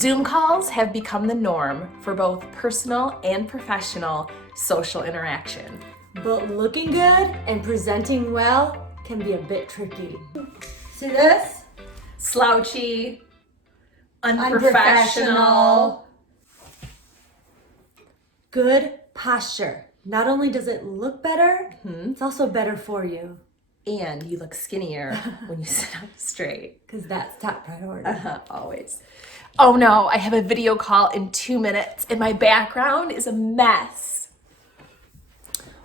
Zoom calls have become the norm for both personal and professional social interaction. But looking good and presenting well can be a bit tricky. See this? Slouchy, unprofessional. Good posture. Not only does it look better, it's also better for you. And you look skinnier when you sit up straight. Because that's top priority. Always. Oh no, I have a video call in 2 minutes and my background is a mess.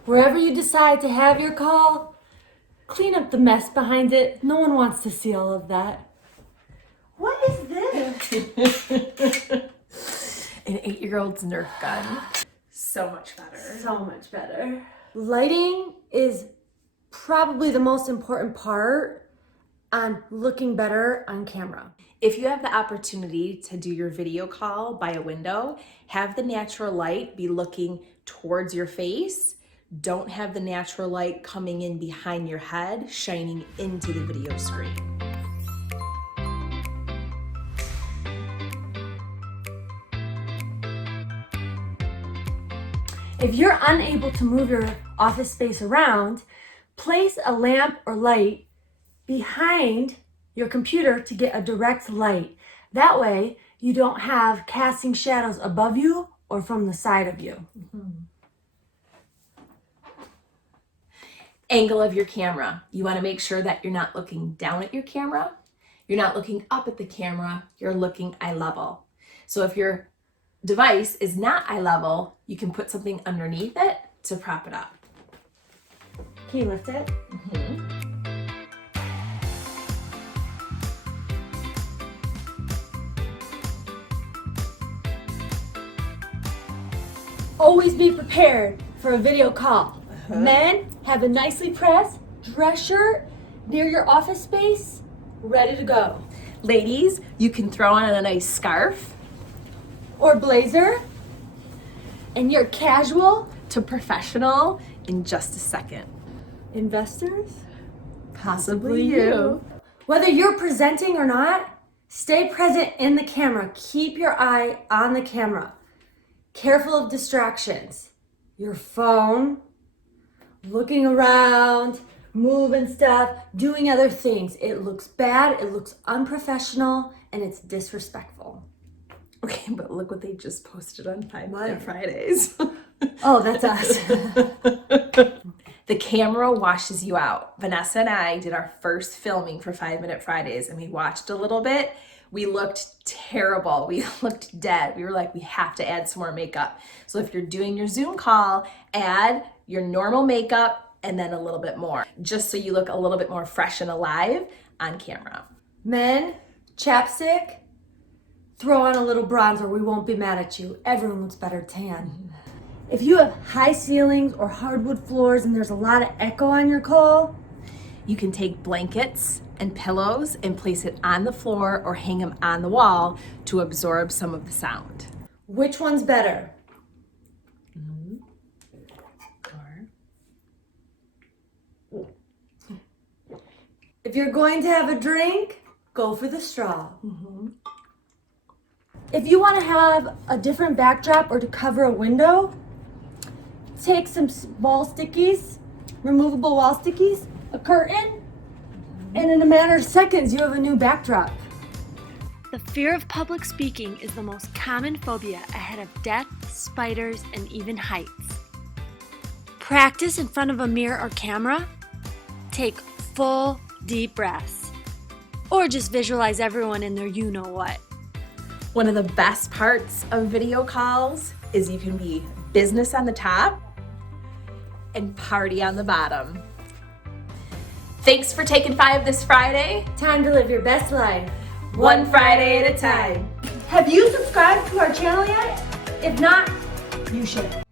Wherever you decide to have your call, clean up the mess behind it. No one wants to see all of that. What is this? An 8-year-old's Nerf gun. So much better. So much better. Lighting is probably the most important part on looking better on camera. If you have the opportunity to do your video call by a window, have the natural light be looking towards your face. Don't have the natural light coming in behind your head, shining into the video screen. If you're unable to move your office space around, place a lamp or light behind your computer to get a direct light. That way, you don't have casting shadows above you or from the side of you. Angle of your camera. You want to make sure that you're not looking down at your camera. You're not looking up at the camera. You're looking eye level. So if your device is not eye level, you can put something underneath it to prop it up. Can you lift it? Always be prepared for a video call. Men, have a nicely pressed dress shirt near your office space, ready to go. Ladies, you can throw on a nice scarf Or blazer, and you're casual. to professional in just a second. Investors? Possibly you. Whether you're presenting or not, stay present in the camera. Keep your eye on the camera. Careful of distractions. Your phone, looking around, moving stuff, doing other things. It looks bad, it looks unprofessional, and it's disrespectful. Okay, but look what they just posted on 5 Minute Fridays. Oh, that's us. The camera washes you out. Vanessa and I did our first filming for 5 Minute Fridays and we watched a little bit. We looked terrible. We looked dead. We were like, we have to add some more makeup. So if you're doing your Zoom call, add your normal makeup and then a little bit more, just so you look a little bit more fresh and alive on camera. Men, chapstick, throw on a little bronzer. We won't be mad at you. Everyone looks better tan. If you have high ceilings or hardwood floors and there's a lot of echo on your call, You can take blankets and pillows and place it on the floor or hang them on the wall to absorb some of the sound. which one's better? If you're going to have a drink, go for the straw. If you want to have a different backdrop or to cover a window, take some wall stickies, removable wall stickies, a curtain, and in a matter of seconds, you have a new backdrop. The fear of public speaking is the most common phobia ahead of death, spiders, and even heights. Practice in front of a mirror or camera. Take full, deep breaths. Or just visualize everyone in their you-know-what. One of the best parts of video calls is you can be business on the top and party on the bottom. Thanks for taking 5 this Friday. Time to live your best life. One Friday at a time. Have you subscribed to our channel yet? If not, you should.